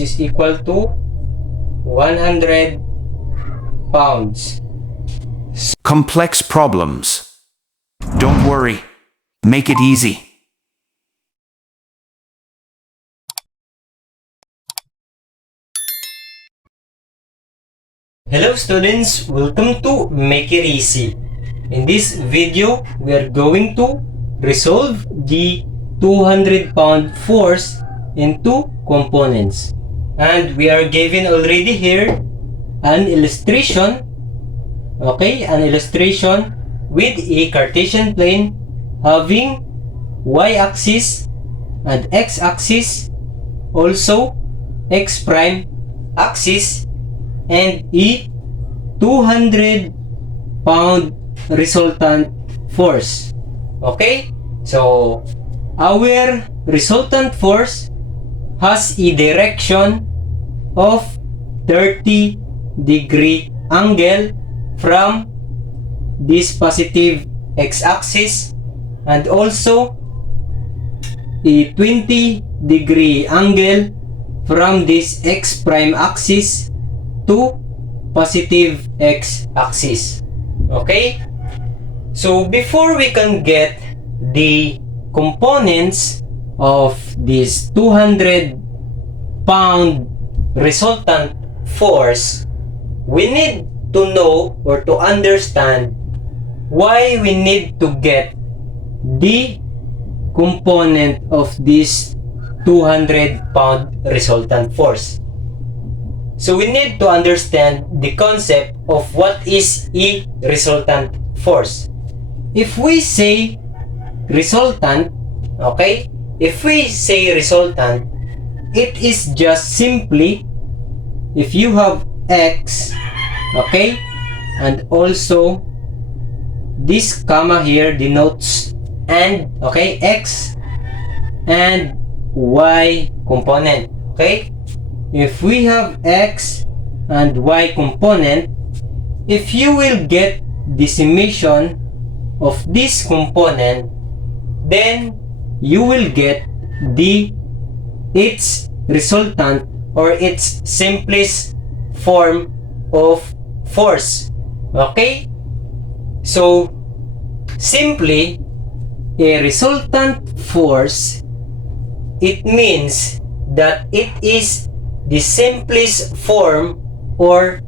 is equal to 100 pounds. Complex problems. Don't worry. Make it easy. Hello students, welcome to Make It Easy. In this video, we are going to resolve the 200-pound force in two components. And we are given already here an illustration, an illustration with a Cartesian plane having y-axis and x-axis, also x prime axis, and a 200-pound resultant force. Okay, so our resultant force has a direction of 30-degree angle from this positive x-axis and also a 20-degree angle from this x prime axis to positive x-axis. Okay? So before we can get the components of this 200-pound resultant force, we need to know or to understand why we need to get the component of this 200-pound resultant force. So we need to understand the concept of what is a resultant force. If we say resultant, if we say resultant, it is just simply if you have x, and also this comma here denotes and, x and y component, If we have x and y component, if you will get the summation of this component, then you will get its resultant or its simplest form of force. So simply, a resultant force, it means that it is the simplest form or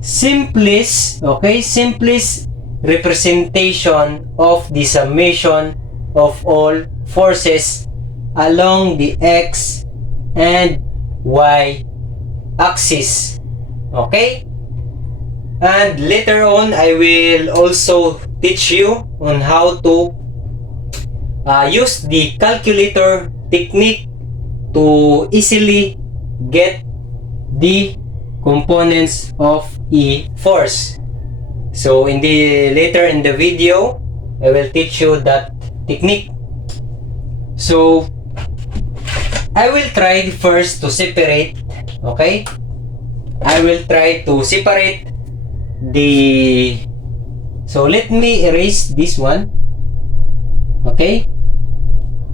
simplest representation of the summation of all forces along the x and y axis. And later on, I will also teach you on how to use the calculator technique to easily get the components of a force. So later in the video, I will teach you that technique. So I will try first to separate, I will try to separate so let me erase this one.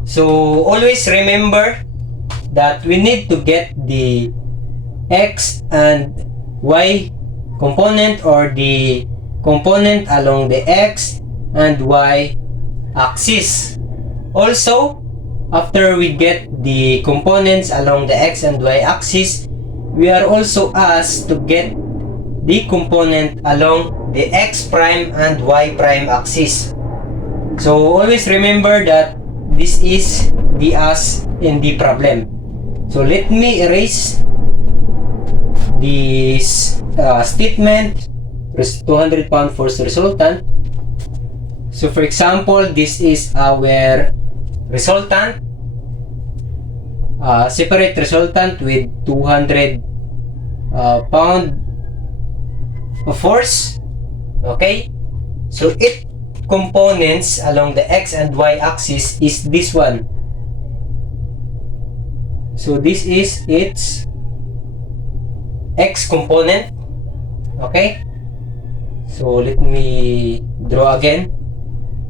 So always remember that we need to get the x and y component or the component along the x and y axis. Also, after we get the components along the x and y axis, we are also asked to get the component along the x prime and y prime axis. So always remember that this is the as in the problem. So let me erase this statement, 200-pound force resultant. So for example, this is our resultant, separate resultant with 200 pound of force. So its components along the x and y axis is this one. So this is its x component. So let me draw again,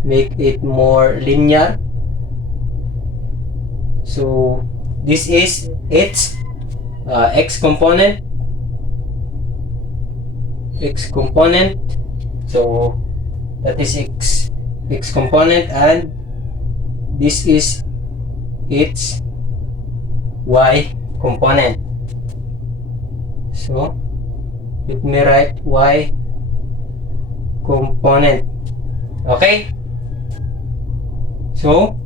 make it more linear. So this is its x component, so that is x component, and this is its y component. So let me write y component. Okay, so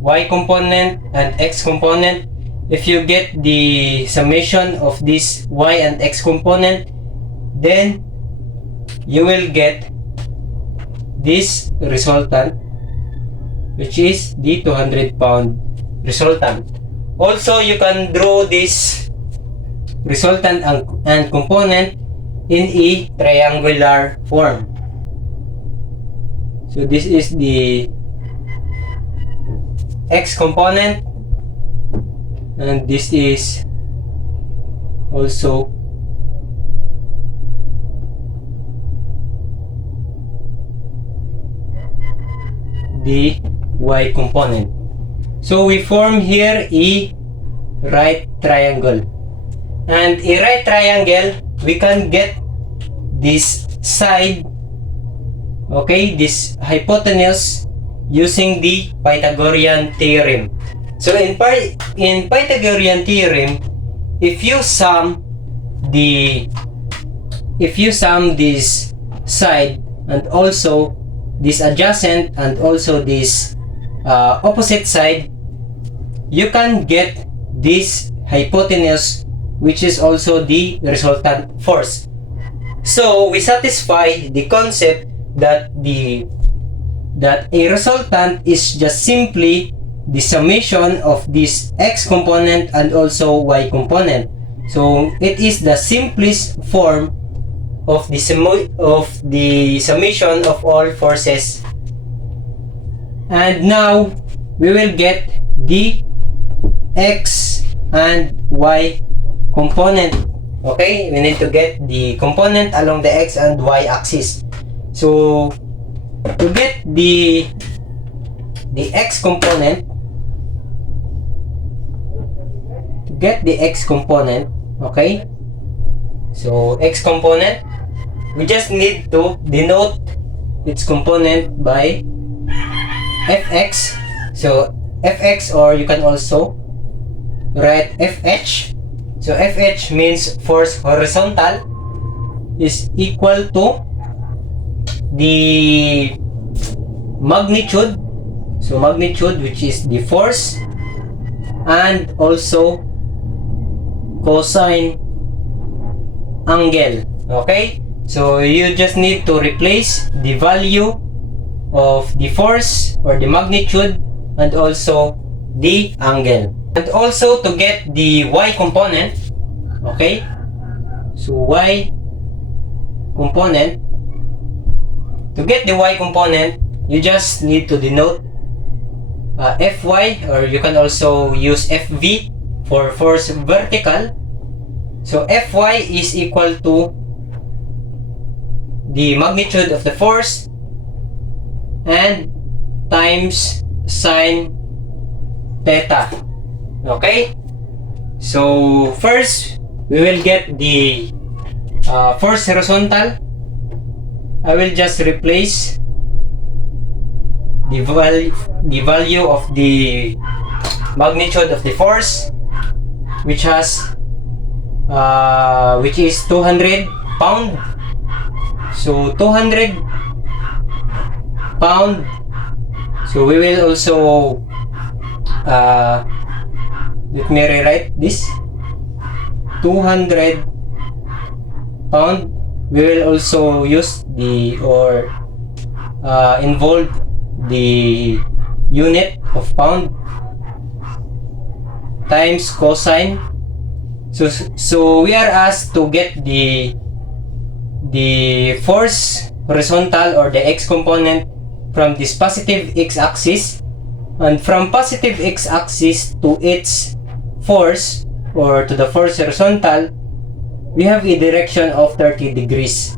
y component and x component, if you get the summation of this y and x component, then you will get this resultant, which is the 200 pound resultant. Also, you can draw this resultant and component in a triangular form. So this is the x component, and this is also the y component. So we form here a right triangle, and a right triangle, we can get this side, okay, this hypotenuse, using the Pythagorean theorem. So in Pythagorean theorem, if you sum this side and also this adjacent and also this opposite side, you can get this hypotenuse, which is also the resultant force. So we satisfy the concept that a resultant is just simply the summation of this x component and also y component. So it is the simplest form of the summation of all forces. And now we will get the x and y component. Okay, we need to get the component along the x and y axis. So to get the x component, okay, so x component, we just need to denote its component by fx. So fx, or you can also write fh. So fh means force horizontal, is equal to the magnitude, so magnitude, which is the force, and also cosine angle. Okay, so you just need to replace the value of the force or the magnitude and also the angle. And also to get the y component, okay, so y component, to get the y component, you just need to denote fy, or you can also use fv for force vertical. So fy is equal to the magnitude of the force and times sine theta. Okay, so first we will get the force horizontal. I will just replace the value of the magnitude of the force, which is 200 pound. So 200 pound. So we will also let me rewrite this, 200 pound. We will also use involve the unit of pound times cosine. So we are asked to get the force horizontal, or the x component, from this positive x-axis, and from positive x-axis to its force, or to the force horizontal, we have a direction of 30 degrees.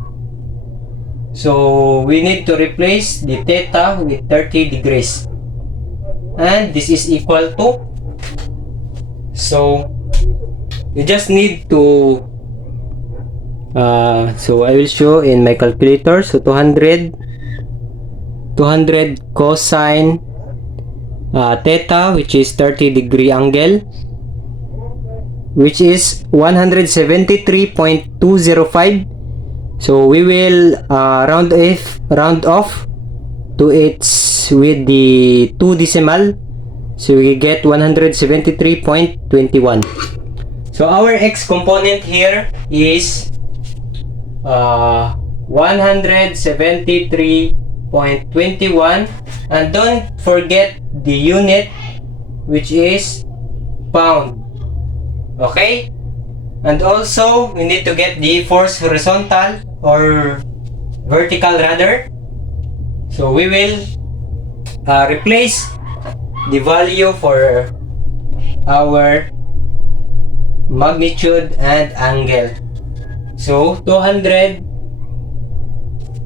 So we need to replace the theta with 30 degrees, and this is equal to, so you just need to so I will show in my calculator. So 200 cosine theta, which is 30-degree angle, which is 173.205. So we will round off to its with the 2 decimal. So we get 173.21. So our x component here is 173.21, and don't forget the unit, which is pound. Okay? And also we need to get the force horizontal or vertical rather. So we will replace the value for our magnitude and angle. So 200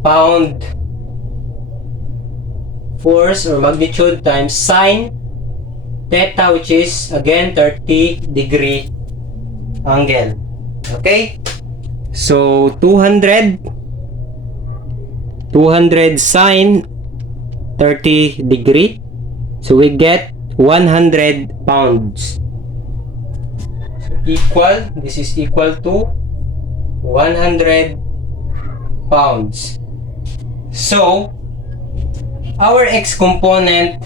pound force or magnitude times sine theta, which is again 30-degree angle. Okay, so 200 sine 30-degree, so we get 100 pounds. So this is equal to 100 pounds. So our x component,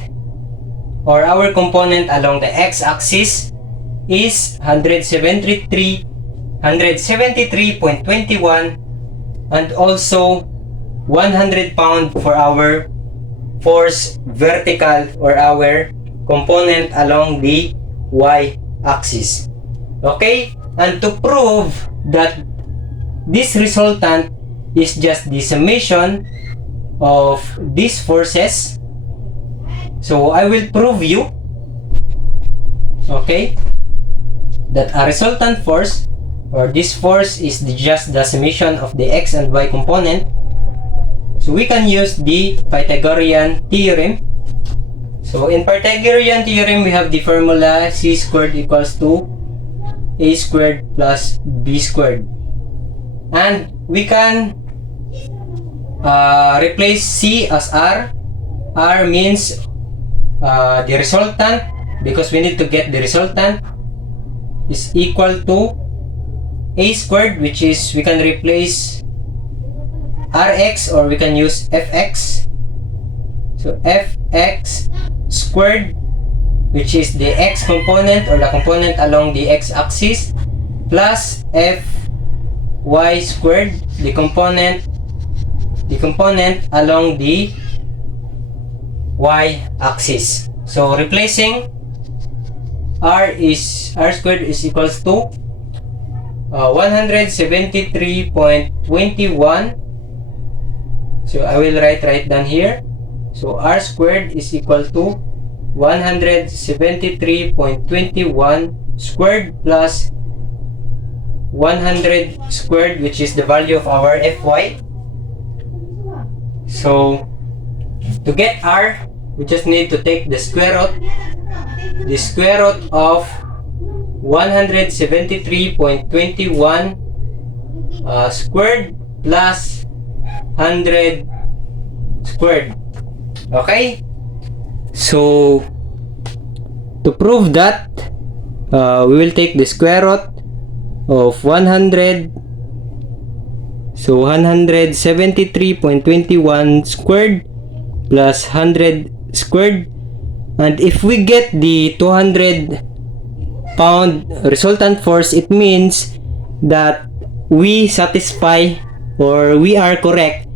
or our component along the x-axis, is 173.21, and also 100 pound for our force vertical, or our component along the y-axis. Okay, and to prove that this resultant is just the summation of these forces, so I will prove you, okay, that a resultant force, or this force, is just the summation of the x and y component. So we can use the Pythagorean theorem. So in Pythagorean theorem, we have the formula c squared equals to a squared plus b squared, and we can replace c as r. R means the resultant, because we need to get the resultant, is equal to a squared, which is, we can replace rx, or we can use fx. So fx squared, which is the x component, or the component along the x-axis, plus fy squared, the component along the y-axis. So replacing r squared is equals to 173.21. So I will write down here. So r squared is equal to 173.21 squared plus 100 squared, which is the value of our fy. So to get r, we just need to take the square root of 173.21 squared plus 100 squared. Okay, so to prove that, we will take the square root of 100. So 173.21 squared plus 100 squared, and if we get the 200 pound resultant force, it means that we satisfy, or we are correct,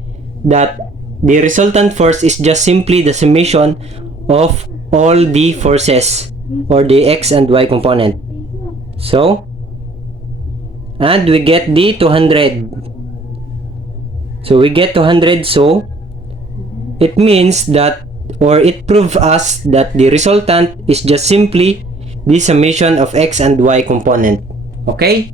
that the resultant force is just simply the summation of all the forces, or the x and y component. So, and we get the 200. So we get 200, so it means that, or it proves us that the resultant is just simply the summation of x and y component. Okay?